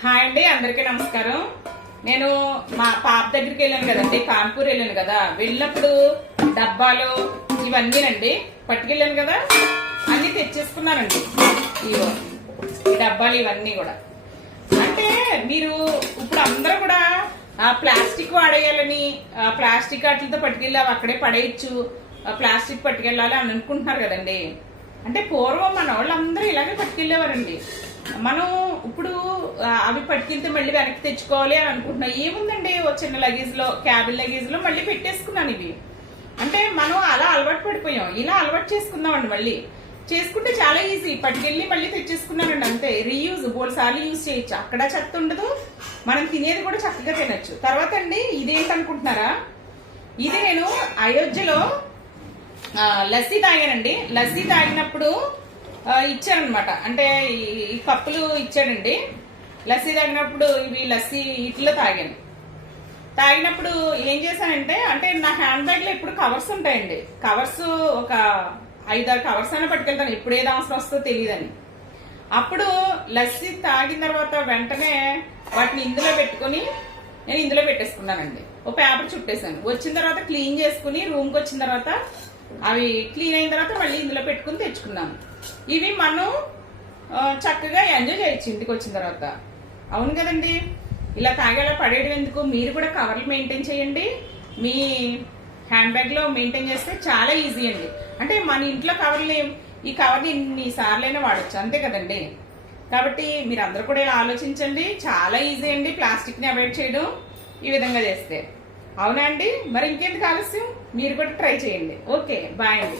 Hi అండి, అందరికీ నమస్కారం. నేను మా పాప దగ్గరికి వెళ్ళాను కదండి, కాన్పూర్ వెళ్ళాను కదా. వెళ్ళినప్పుడు డబ్బాలు ఇవన్నీనండి పట్టుకెళ్ళాను కదా, అన్ని తెచ్చేసుకున్నానండి. ఇవో ఈ డబ్బాలు ఇవన్నీ కూడా. అంటే మీరు ఇప్పుడు అందరూ కూడా ప్లాస్టిక్ వాడేయాలని, ప్లాస్టిక్ వాటితో పట్టుకెళ్ళి అవి అక్కడే పడేయచ్చు, ప్లాస్టిక్ పట్టుకెళ్ళాలి అని అనుకుంటున్నారు కదండి. అంటే పూర్వం మన వాళ్ళందరూ ఇలాగే పట్టుకెళ్ళేవారండి. మనం ఇప్పుడు అవి పట్టుకెళ్తే మళ్ళీ వెనక్కి తెచ్చుకోవాలి అని అనుకుంటున్నాం. ఏముందండి, ఓ చిన్న లగేజ్ లో, క్యాబిన్ లగేజ్ లో మళ్ళీ పెట్టేసుకున్నాను ఇవి. అంటే మనం అలా అలవాటు పడిపోయాం. ఇలా అలవాటు చేసుకుందామండి. మళ్ళీ చేసుకుంటే చాలా ఈజీ. పట్టుకెళ్ళి మళ్ళీ తెచ్చేసుకున్నానండి, అంతే. రీయూజ్ బోల్సార్లు యూజ్ చేయొచ్చు. అక్కడ చెత్త ఉండదు, మనం తినేది కూడా చక్కగా తినచ్చు. తర్వాత అండి, ఇదేంటనుకుంటున్నారా, ఇది నేను అయోధ్యలో లస్సీ తాగానండి. లస్సీ తాగినప్పుడు ఇచ్చారనమాట. అంటే ఈ కప్పులు ఇచ్చాడండి. లస్సీ తాగినప్పుడు ఇవి లస్సీ ఇట్లో తాగినప్పుడు ఏం చేశానంటే, అంటే నా హ్యాండ్ బ్యాగ్ లో ఎప్పుడు కవర్స్ ఉంటాయండి. కవర్స్ ఒక 5-6 కవర్స్ అయినా పట్టుకెళ్తాను, ఎప్పుడు ఏది అవసరం వస్తుందో తెలియదని. అప్పుడు లస్సీ తాగిన తర్వాత వెంటనే వాటిని ఇందులో పెట్టుకుని నేను ఇందులో పెట్టేసుకున్నానండి. ఓ పేపర్ చుట్టేసాను. వచ్చిన తర్వాత క్లీన్ చేసుకుని రూమ్కి వచ్చిన తర్వాత అవి క్లీన్ అయిన తర్వాత మళ్ళీ ఇందులో పెట్టుకుని తెచ్చుకున్నాను. ఇవి మనం చక్కగా ఎంజాయ్ చేయొచ్చు ఇంటికి వచ్చిన తర్వాత. అవును కదండి, ఇలా తాగేలా పడేయడం ఎందుకు? మీరు కూడా కవర్లు మెయింటైన్ చేయండి. మీ హ్యాండ్ బ్యాగ్ లో మెయింటైన్ చేస్తే చాలా ఈజీ అండి. అంటే మన ఇంట్లో కవర్ని, ఈ కవర్ని ఇన్ని సార్లైనా వాడచ్చు, అంతే కదండి. కాబట్టి మీరు అందరూ కూడా ఇలా ఆలోచించండి. చాలా ఈజీ అండి ప్లాస్టిక్ ని అవాయిడ్ చేయడం ఈ విధంగా చేస్తే. అవునా అండి? మరి ఇంకేంటి ఆలస్యం, మీరు కూడా ట్రై చేయండి. ఓకే, బాయ్ అండి.